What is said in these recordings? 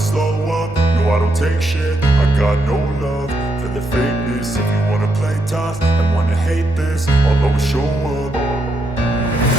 slow up, no I don't take shit. I got no love for the fakeness. If you wanna play tough and wanna hate this, I'll always show up.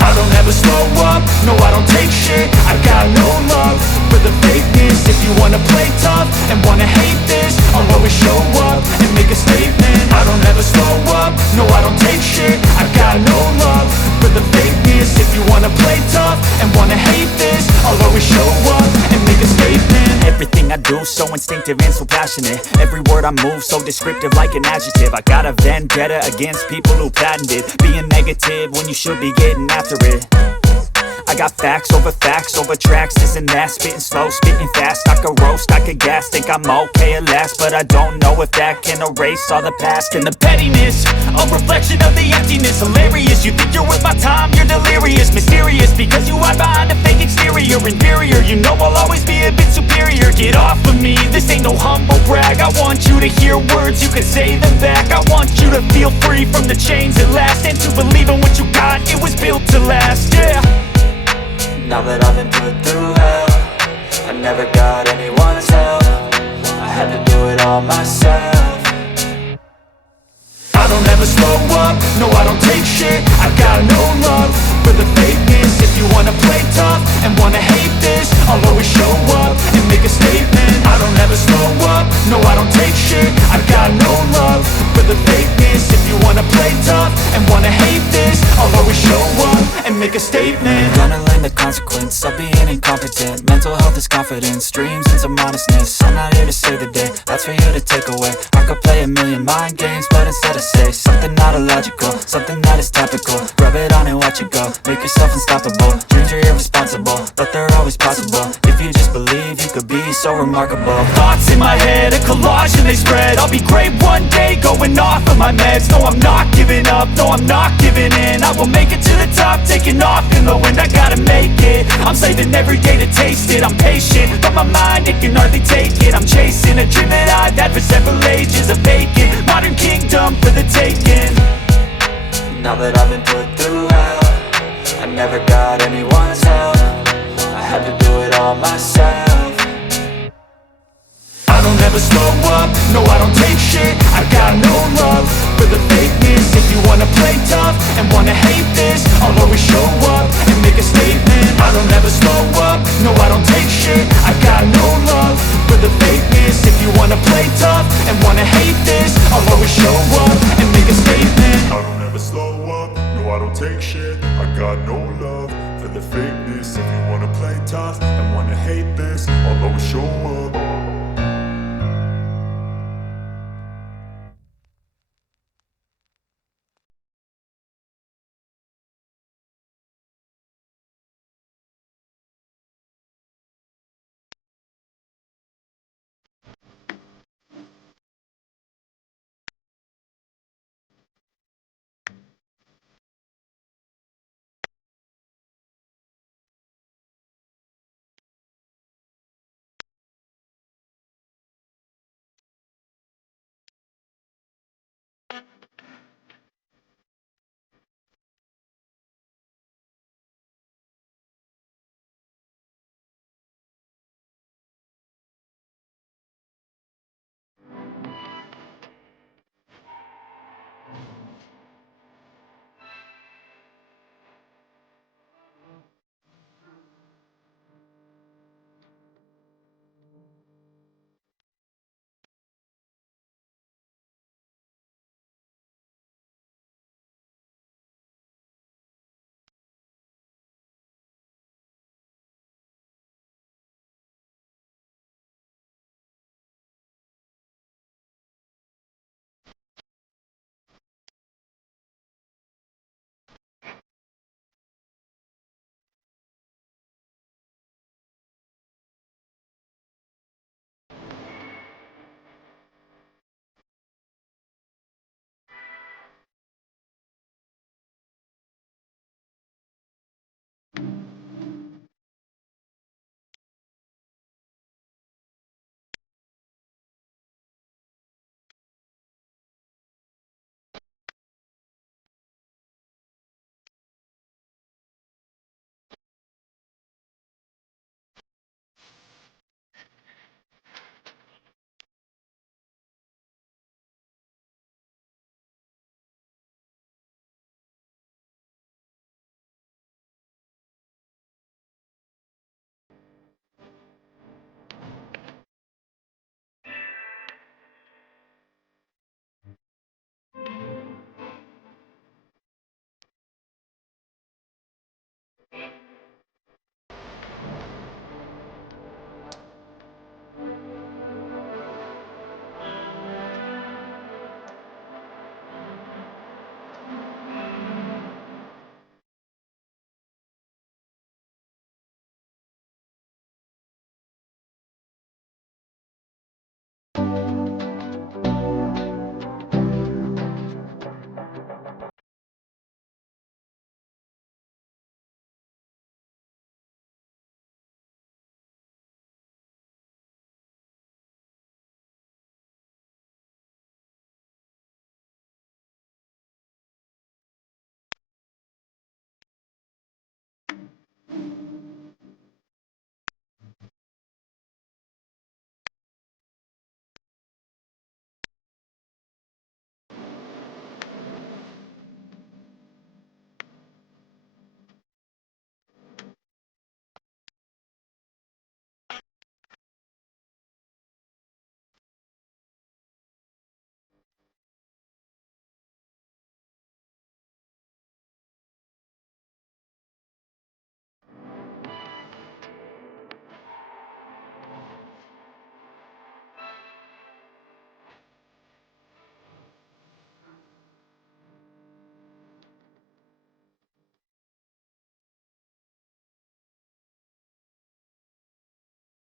I don't ever slow up, no I don't take shit. I got no love for the fakeness. If you wanna play tough and wanna hate this, I'll always show up and make a statement. I don't ever slow up, no I don't take shit. I got no love for the fakeness. If you wanna play tough and wanna hate this, I'll always show up and make a statement. Everything I do so instinctive and so passionate. Every word I move so descriptive like an adjective. I got a vendetta against people who patented being negative when you should be getting after it. I got facts over tracks, this and that. Spitting slow, spitting fast, I could roast, I could gas. Think I'm okay at last, but I don't know if that can erase all the past. And the pettiness, a reflection of the emptiness. Hilarious, you think you're worth my time, you're delirious. Mysterious, because you hide behind a fake exterior. Inferior, you know I'll always be a bit superior. Get off of me, this ain't no humble brag. I want you to hear words, you can say them back. I want you to feel free from the chains at last, and to believe in what you got, it was built to last, yeah. Now that I've been put through hell, I never got anyone's help. I had to do it all myself. I don't ever slow up, no I don't take shit. I got no love for the fakeness. If you wanna play tough and wanna hate this, I'll always show up and make a statement. I don't ever slow up, no I don't take shit. I got no love for the fakeness. If you wanna play tough and wanna hate this, I'll always show up and make a statement. Gonna learn the consequence of being incompetent. Mental health is confidence, dreams and some honestness. I'm not here to save the day, that's for you to take away. I could play a million mind games, but instead I say something not illogical, something that is topical. Rub it on and watch it go, make yourself unstoppable. Dreams are irresponsible, but they're always possible. If you just believe, you could be so remarkable. Thoughts in my head, a collage and they spread. I'll be great one day, going off of my meds. No, I'm not giving up, no, I'm not giving in. I will make it to the top, taking off in the wind. I gotta make it, I'm saving every day to taste it. I'm patient, but my mind, it can hardly take it. I'm chasing a dream that I've had for several ages. A vacant, modern kingdom for the taking. Now that I've been put through hell, I never got anyone's help. I had to do it all myself. I don't ever slow up, no I don't take shit. I got no love for the fakeness. If you wanna play tough and wanna hate this, I'll always show up and make a statement. I don't ever slow up, no I don't take shit. I got no love for the fakeness. If you wanna play tough and wanna hate